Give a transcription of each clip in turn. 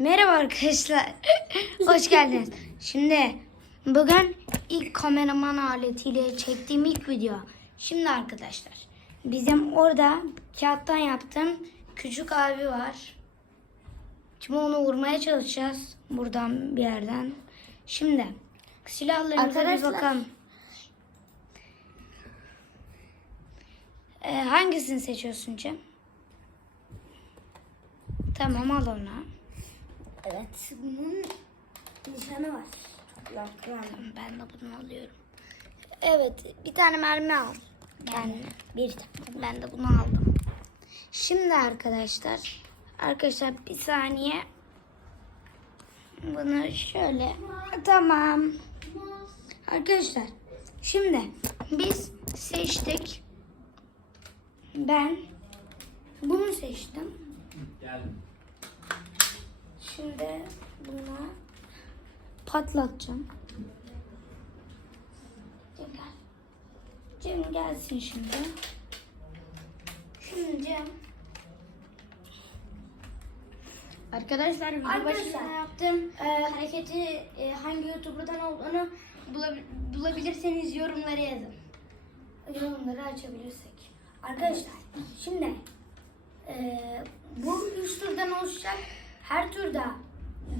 Merhaba arkadaşlar. Hoş geldiniz. Şimdi bugün ilk kameraman aletiyle çektiğim ilk video. Şimdi arkadaşlar bizim orada kağıttan yaptığım küçük abi var. Şimdi onu vurmaya çalışacağız buradan bir yerden. Şimdi silahlarımıza bir bakalım. Ee, hangisini seçiyorsun Cem? Tamam al onu. Evet. Bunun nişanı var. Lan. Ben de bunu alıyorum. Evet, bir tane mermi al. Ben Bir tane. ben de bunu aldım. Şimdi arkadaşlar, arkadaşlar bir saniye. Bunu şöyle. Tamam. Arkadaşlar, şimdi biz seçtik. Ben bunu seçtim. Şimdi bunu patlatacağım. Cem gel. Cem gelsin şimdi. Şimdi Cem. Arkadaşlar video Arkadaşlar. başında yaptığım e, hareketi e, hangi YouTuber'dan olduğunu bulabi- bulabilirseniz yorumlara yazın. Yorumları açabilirsek. Arkadaşlar şimdi e, bu üç turdan oluşacak. Her turda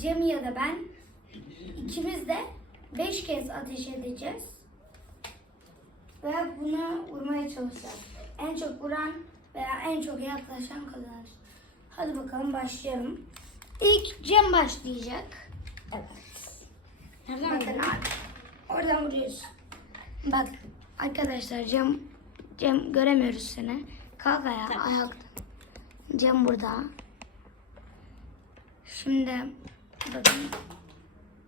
Cem ya da ben ikimiz de beş kez ateş edeceğiz. Ve bunu vurmaya çalışacağız. En çok vuran veya en çok yaklaşan kazanır. Hadi bakalım başlayalım. İlk Cem başlayacak. Evet. Bakın abi. Oradan vuruyoruz. Bak arkadaşlar Cem Cem göremiyoruz seni. Kalk ayağa ayakta. Cem burada. Şimdi bakın.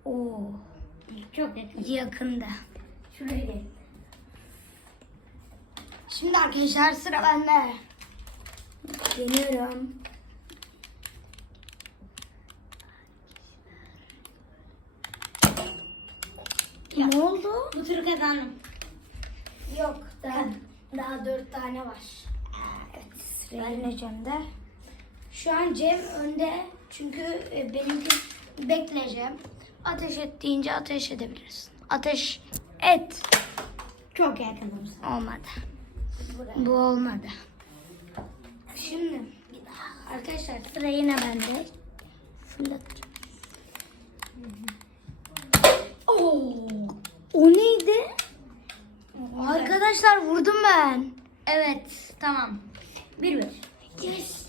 Oo Çok yakın. yakında. Şuraya gel. Şimdi arkadaşlar sıra bende. Deniyorum. Ne oldu? Bu turu kazandım. Yok daha, daha dört tane var. Evet yine Cem'de. Şu an Cem önde çünkü e, benimki bekle Cem. Ateş et deyince ateş edebilirsin. Ateş et. Çok yakınım. Olmadı. Bu olmadı. Şimdi arkadaşlar sıra yine bende. Oo, o neydi? Arkadaşlar vurdum ben. Evet tamam. Bir bir. Yes.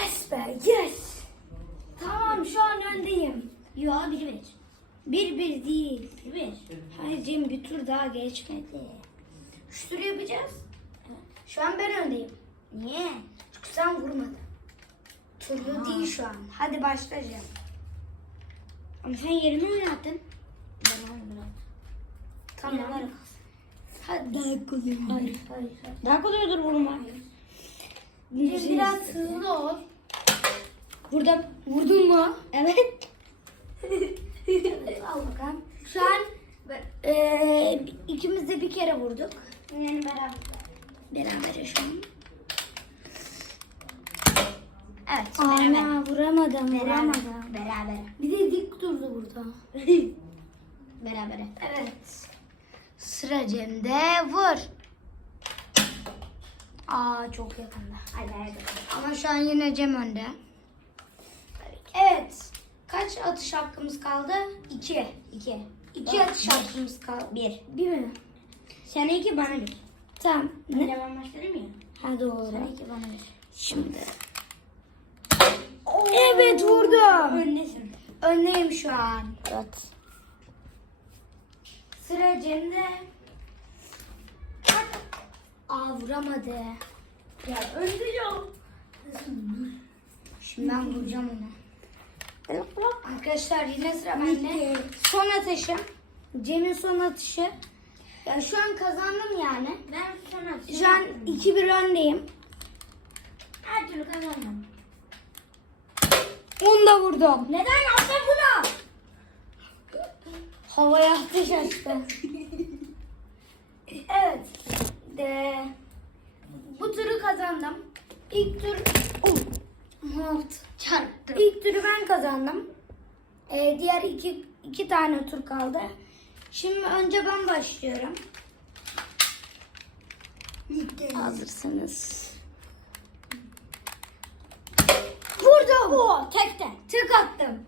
Yes be yes. Tamam şu an öndeyim. Yo bir bir. Bir bir değil. Bir bir. Hayır Cem bir tur daha geçmedi. Üç tur yapacağız. Şu an ben öndeyim. Niye? Çünkü sen vurmadın. Turlu değil şu an. Hadi başla Cem. Ama sen yerimi oynattın. Ben oynadım. Tamam. Hadi. Daha kolay. Hayır hayır. hayır. Daha kolay olur vurma. Cem biraz hızlı ol. Burada Vurdun mu? evet. Al bakalım. Şu an eee ikimiz de bir kere vurduk. Yani beraber. Beraber şu an. Evet beraber. Ana vuramadım Beraber. vuramadım. Beraber. Bir de dik durdu burada. Beraber. Evet. Sıra Cem'de vur. Aa çok yakında. Hadi hadi. Ama şu an yine Cem önde. Evet. Kaç atış hakkımız kaldı? İki. İki. İki Dört, atış hakkımız kaldı. Bir. Bir mi? Sen iki bana bir. Tamam. Ne? Devam başlarım ya. Ha doğru. Sen iki bana bir. Şimdi. Evet vurdum. Öndesin. Öndeyim şu an. Evet. Sıra Cem'de. Aa vuramadı. Ya öldürüyorum. Şimdi ben vuracağım onu. Arkadaşlar yine sıra bende. Son atışım. Cem'in son atışı. Ya şu an kazandım yani. Ben sana Şu an 2-1 öndeyim. her türlü kazandım. Onu da vurdum. Neden yaptın bunu? Havaya ateş açtı. evet. De, bu turu kazandım. İlk tur... Oh. Yaptı? Çarptım. İlk turu ben kazandım. Ee, diğer iki, iki tane tur kaldı. Şimdi önce ben başlıyorum. Hazırsınız. Vurdum. Oo, tekte. Tık attım.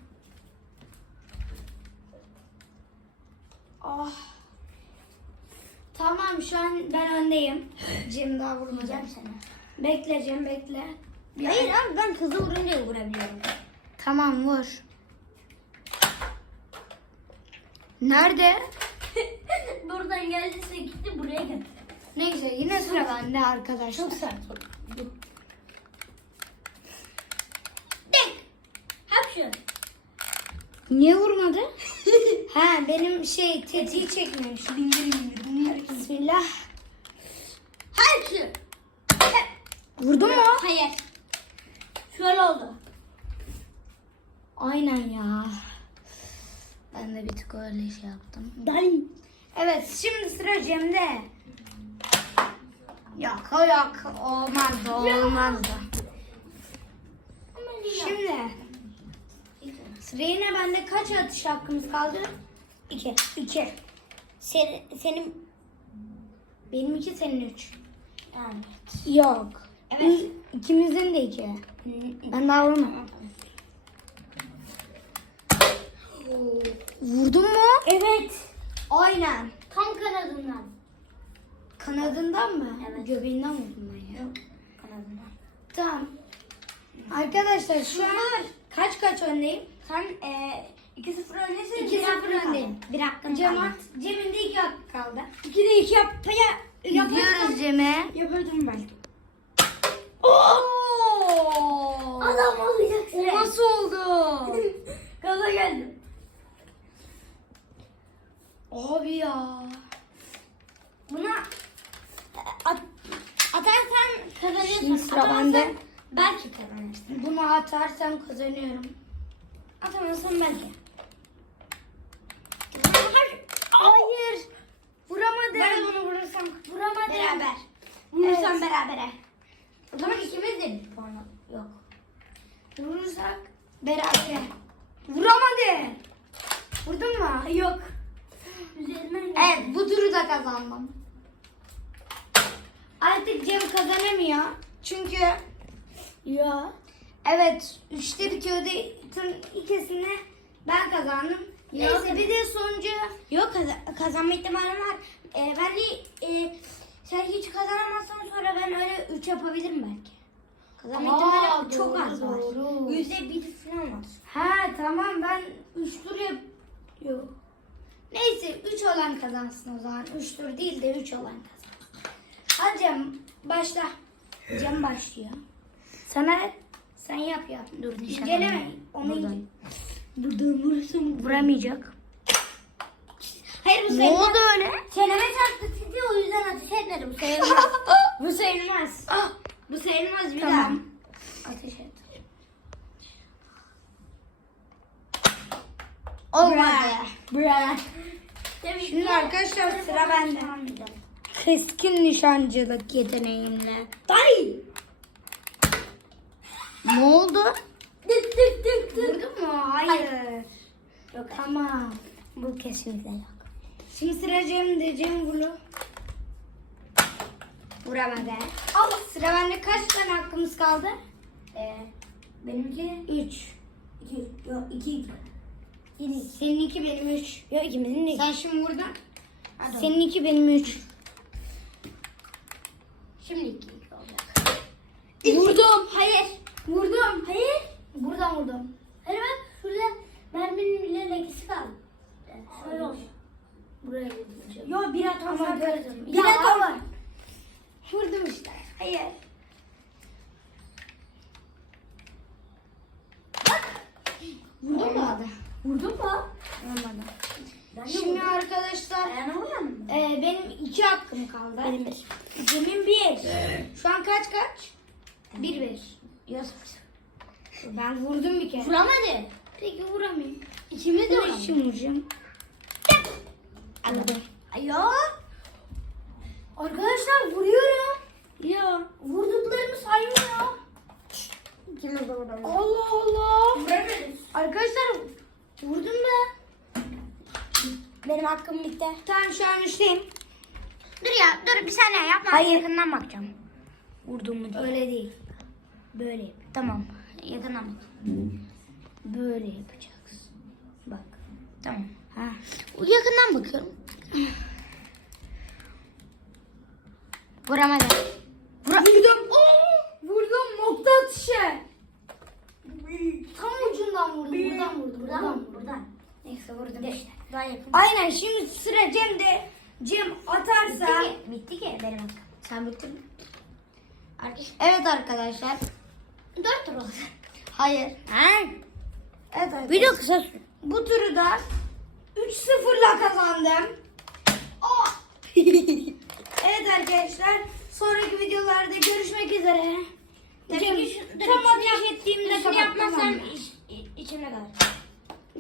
Ah. Tamam şu an ben öndeyim. Cem daha vurmayacağım seni. Bekle Cem bekle. Bir Hayır abi ben hızlı vurunca vurabiliyorum. Tamam vur. Nerede? Buradan geldiyse gitti buraya gitti. Neyse yine sıra bende arkadaşlar. Çok sert. Tek. Hapşır. Niye vurmadı? ha benim şey tetiği çekmemiş. Bindir bindir. Bismillah. Hapşır. Vurdun mu? Hayır. Şöyle oldu. Aynen ya. Ben de bir tık öyle şey yaptım. Dali. Evet şimdi sıra Cem'de. Yok yok olmaz olmaz da. Şimdi sıra yine bende kaç atış hakkımız kaldı? İki. İki. Sen, senin Benim iki senin üç. yani. Yok. Evet. İkimizin de iki. Ben daha vurmadım. Vurdun mu? Evet. Aynen. Tam kanadından. Kanadından mı? Evet. Göbeğinden vurdum ben ya. Kanadından. Tamam. Arkadaşlar şu an kaç kaç öndeyim? Sen e, 2-0 öndesin. 2-0 öndeyim. Bir hakkın Cem kaldı. Cem'in de iki hakkı kaldı. 2'de 2 yap. Ya, Gidiyoruz Cem'e. Yapardım belki. Oo! Adam olacak O nasıl oldu? Gaza geldim. Abi ya. Buna at, atarsan kazanırsın. Şimdi sıra Atamazsan bende. Belki kazanırsın. Bunu atarsam kazanıyorum. Atamazsan belki. Hayır. Vuramadım. Ben bunu vurursam Vuramadım. beraber. Vurursam Evet. berabere. O zaman ikimiz de bir puan yok. Vurursak beraber. Vuramadı. Vurdun mu? Yok. Evet bu turu da kazandım. Artık Cem kazanamıyor. Çünkü Ya. evet üçte bitiyordu. Tüm ikisini ben kazandım. Yok. Neyse bir de sonuncu Yok kaza- kazanma ihtimalim var. Ee, ben de e, sen hiç kazanamazsan sonra ben öyle 3 yapabilirim belki. Kazanma doğru, çok az var. doğru. Yüzde bir falan var. Ha tamam ben 3 tur yap... Yok. Neyse 3 olan kazansın o zaman. 3 tur değil de 3 olan kazansın. Hadi Cem başla. Cem başlıyor. Sana sen yap yap. Dur, nişan Geleme. alayım. Onu Buradan. Vurursam vuramayacak. Hayır bu Ne sayılmaz. oldu öyle? Çeneme çarptı tipi o yüzden ateş etmedim. Sayılmaz. bu sayılmaz. Bu sayılmaz bir Tamam. Ateş et. Olmadı. Bra. Şimdi arkadaşlar sıra bende. Keskin nişancılık yeteneğimle. Dayı. Ne oldu? Tık tık tık tık. Vurdun mu? Hayır. Yok. Tamam. Bu kesinlikle yok. Şimdi sıra Cem'de. Cem vuru. Vuramadı. Al. Sıra bende kaç tane hakkımız kaldı? Ee, benimki 3. 2 yok 2 2. Senin iki benim üç. Yok ikimizin de Sen şimdi vurdun. Hadi. Senin iki benim üç. Şimdi 2 2 olacak. Vurdum. Hayır. Vurdum. Hayır. Buradan vurdum. Hayır bak şurada merminin bile lekesi kaldı. Şöyle olsun. Buraya vurdum. Yok bir atom Ama var. gördüm. Bir Ya. atom var. Vurdum işte. Hayır. Vurdun mu? Vurdun mu? Vurmadım. Ben de Şimdi vurdum. arkadaşlar Ayağına vurmadın mı? e, benim iki hakkım kaldı. Benim bir. Cem'in bir. Şu an kaç kaç? Bir bir. Yok. Ben vurdum bir kere. Vuramadı. Peki vuramayayım. İkimiz de Ben vuramadık. için vuracağım. Anladım. Yok. Arkadaşlar vuruyorum. Ya. Vurduklarımı saymıyor. İkimiz de vuralım. Allah Allah. Arkadaşlar vurdum ben. Benim hakkım bitti. Tamam şu an üstteyim. Dur ya dur bir saniye yapma. Hayır. Yakından bakacağım. Vurdum mu diye. Öyle değil. Böyle yap. Tamam. Yakından bak. Böyle yapacaksın. Bak. Tamam. Ha. Yakından bakıyorum. Vuramadım. Vurdum. Vurdum nokta atışı. Tam ucundan vurdum. Buradan vurdum. Buradan. Buradan. Neyse vurdum işte. Daha yapayım. Aynen şimdi sıra Cem'de. Bitti ki, bitti ki benim hakkım. Sen bitirdin. Arkadaşlar. Evet arkadaşlar. Dört tur oldu. Hayır. Ha? Evet arkadaşlar. Video kısa sür. Bu turu da 3-0'la kazandım. Oh! evet arkadaşlar. Sonraki videolarda görüşmek üzere. Tabii ki şu- tam ateş ettiğimde Üçünü kapat, yapmazsam tamam mı? iç, iç- içimde kalır.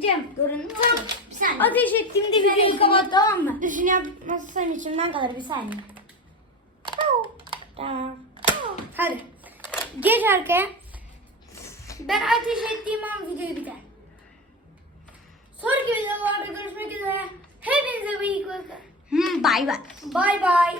Cem Görün? Tamam. Bir saniye. ateş ettiğimde videoyu kapat tamam mı? Düşünü yapmazsam içimden kalır. Bir saniye. Tamam. Hadi. Geç arkaya. Ben ateş ettiğim an video biter. Sonraki videolarda görüşmek üzere. Hepinize iyi bakın. Hmm, bay bay. Bay bay.